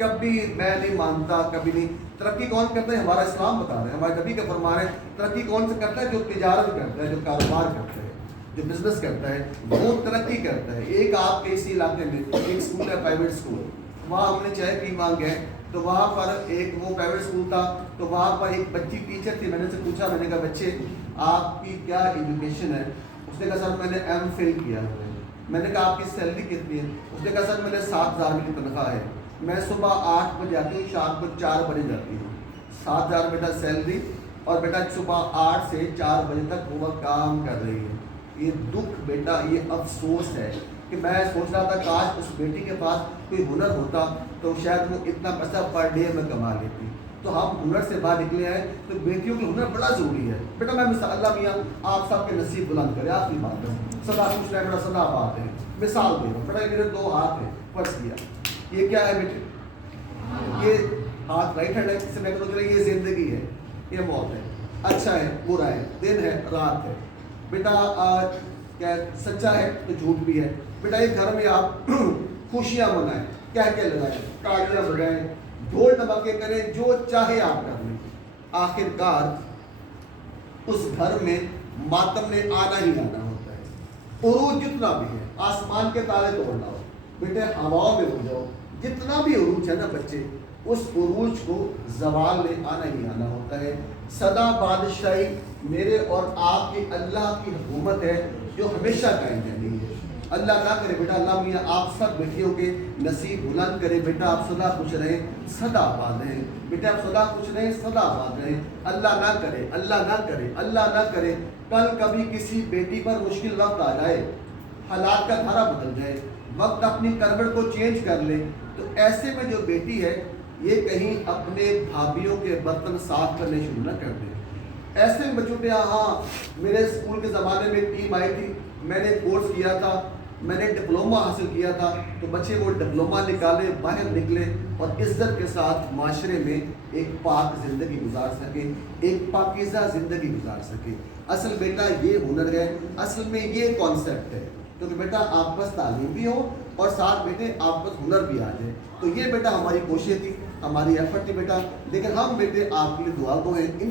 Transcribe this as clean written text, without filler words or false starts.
کبھی میں نہیں مانتا، کبھی نہیں. ترقی کون کرتا ہے؟ ہمارا اسلام بتا رہے ہیں، ہمارے نبی کا فرمان ہے ترقی کون سے کرتا ہے؟ جو تجارت کرتا ہے، جو کاروبار کرتا ہے، جو بزنس کرتا ہے، وہ ترقی کرتا ہے. ایک آپ کے اسی علاقے میں ایک اسکول ہے، پرائیویٹ اسکول، وہاں ہم نے چائے پی وہاں گئے تو وہاں پر ایک وہ پرائیویٹ اسکول تھا، تو وہاں پر ایک بچی ٹیچر تھی. میں نے سے پوچھا، میں نے کہا بچے آپ کی کیا ایجوکیشن ہے؟ اس نے کہا سر میں نے ایم فل کیا ہے. میں نے کہا آپ کی سیلری کتنی ہے؟ اس نے کہا سر میں نے 7,000 کی تنخواہ ہے، میں صبح 8 بجے آتی ہوں، شام کو 4 بجے جاتی ہوں. 7,000 بیٹا سیلری، اور بیٹا صبح 8 سے 4 بجے تک وہ کام کر رہی ہے. یہ دکھ بیٹا، یہ افسوس ہے کہ میں سوچ رہا تھا کاش اس بیٹی کے پاس کوئی ہنر ہوتا تو شاید وہ اتنا پیسہ پر ڈے میں کما لیتی. تو ہم ہنر سے باہر نکلے ہیں، تو بیٹیوں کے ہنر بڑا ضروری ہے. بیٹا میں مثال، اللہ میاں آپ سب کے نصیب بلند کرے. آپ کی بات ہے، سدا خوش رہے بیٹا، سدا بات ہے. مثال دے رہا ہوں بیٹا، میرے 2 ہاتھ ہیں، فرض کیا یہ کیا ہے بیٹے؟ یہ ہاتھ رائٹ ہینڈ ہے، اس سے میں کہوں چلے یہ زندگی ہے، یہ موت ہے، اچھا ہے برا ہے، دن ہے رات ہے. بیٹا کیا سچا ہے تو جھوٹ بھی ہے. بیٹا ایک گھر میں آپ خوشیاں منائیں، کہہ کے لگائیں، تالیاں بجائیں، ڈھول ڈمکے کریں، جو چاہے آپ کر لیں. آخر کار اس گھر میں ماتم نے آنا ہی آنا ہوتا ہے. عروج جتنا بھی ہے، آسمان کے تارے توڑ لاؤ بیٹے، ہواؤں میں اڑ جاؤ، جتنا بھی عروج ہے نا بچے، اس عروج کو زوال میں آنا ہی آنا ہوتا ہے. سدا بادشاہی میرے اور آپ کی اللہ کی حکومت ہے جو ہمیشہ قائم رہنی ہے. اللہ نہ کرے بیٹا، اللہ میاں آپ سب بیٹیوں کے نصیب بلند کرے. بیٹا آپ سدا خوش رہیں، سدا آباد رہیں. بیٹا آپ سدا خوش رہیں، سدا آباد رہیں. اللہ نہ کرے، اللہ نہ کرے، اللہ نہ کرے کل کبھی کسی بیٹی پر مشکل وقت آ جائے، حالات کا دھارا بدل جائے، وقت اپنی کروٹ کو چینج کر لے، تو ایسے میں جو بیٹی ہے یہ کہیں اپنے بھابھیوں کے برتن صاف کرنے شروع نہ کر دے. ایسے میں بچوں پہ ہاں میرے اسکول کے زمانے میں ٹیم آئی تھی، میں نے کورس کیا تھا، میں نے ڈپلومہ حاصل کیا تھا، تو بچے وہ ڈپلومہ نکالے، باہر نکلے اور عزت کے ساتھ معاشرے میں ایک پاک زندگی گزار سکے، ایک پاکیزہ زندگی گزار سکے. اصل بیٹا یہ ہنر ہے، اصل میں یہ کانسیپٹ ہے. کیونکہ بیٹا آپ بس تعلیم بھی ہو اور ساتھ بیٹے آپ بس ہنر بھی آ جائے. تو یہ بیٹا ہماری کوشش تھی، ہماری ایفرٹ تھی بیٹا. لیکن ہم بیٹے آپ کے لیے دعا گو ہیں.